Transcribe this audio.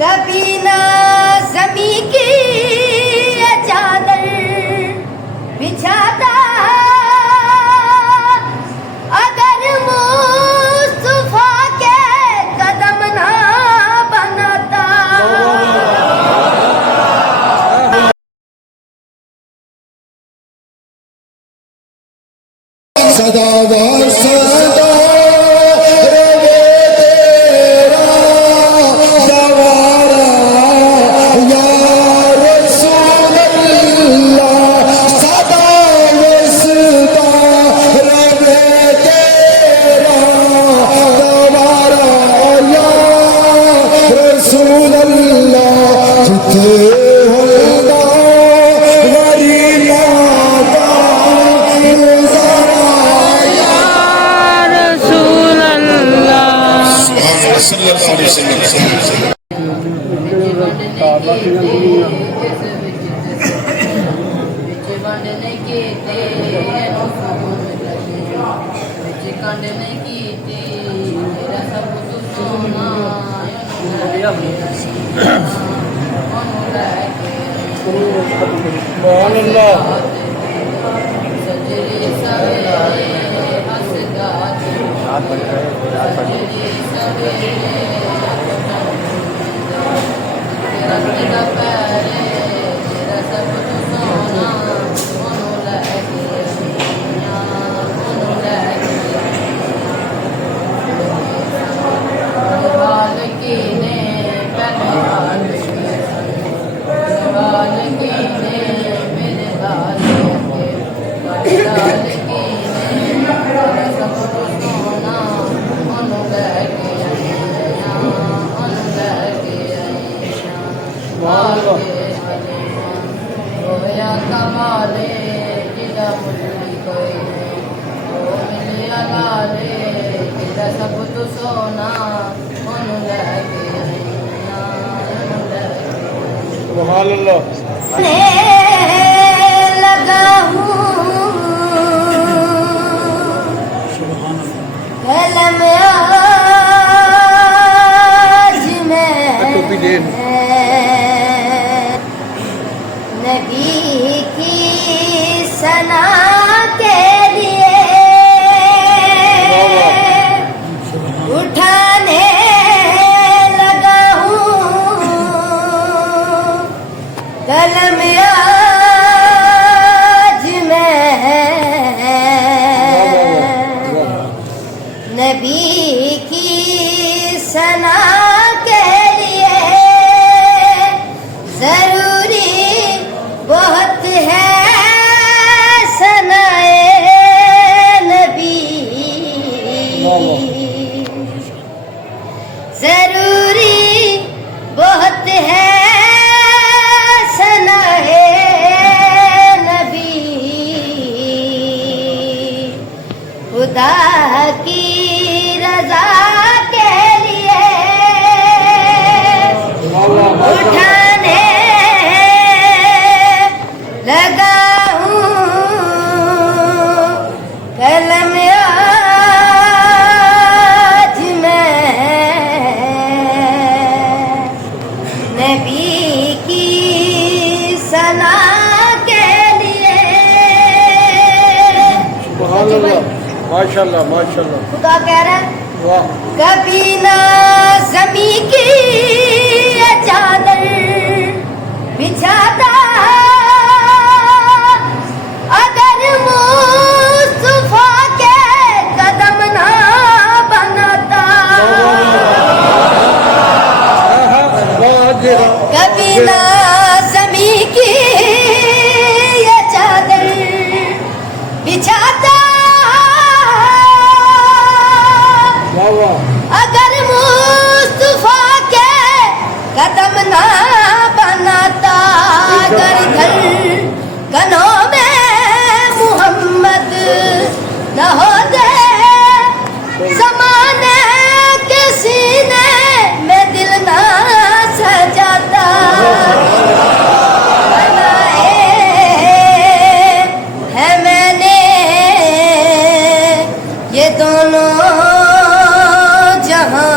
کبھی نہ زمین کی یہ چادر بچھاتا اگر مصطفیٰ کے قدم نہ بناتا. صدا و صدا سبحان اللہ. لگا ہوں قلم آج میں نبی کی ثنا کے لیے اٹھانے لگا ہوں قلم آج میں نبی کی ثنا کے لیے ضروری بہت ہے ثنائے نبی. ضروری بہت ہے ثنائے نبی. خدا کی رضا کے لیے اٹھانے لگا ہوں قلم آج میں نبی کی ثنا کے لیے. ماشاء اللہ ماشاء اللہ. خدا کہہ رہا ہے واہ. کبھی نہ زمین کی یہ چادر بچھاتا اگر مصطفیٰ کے قدم نہ بناتا. کبھی نہ زمین کی یہ چادر بچھاتا اگر مصطفیٰ کے قدم نہ بناتا. اگر کنوں میں محمد نہ ہوتے زمانے کے سینے میں دل نہ سجاتا. ہے میں نے یہ دونوں جہاں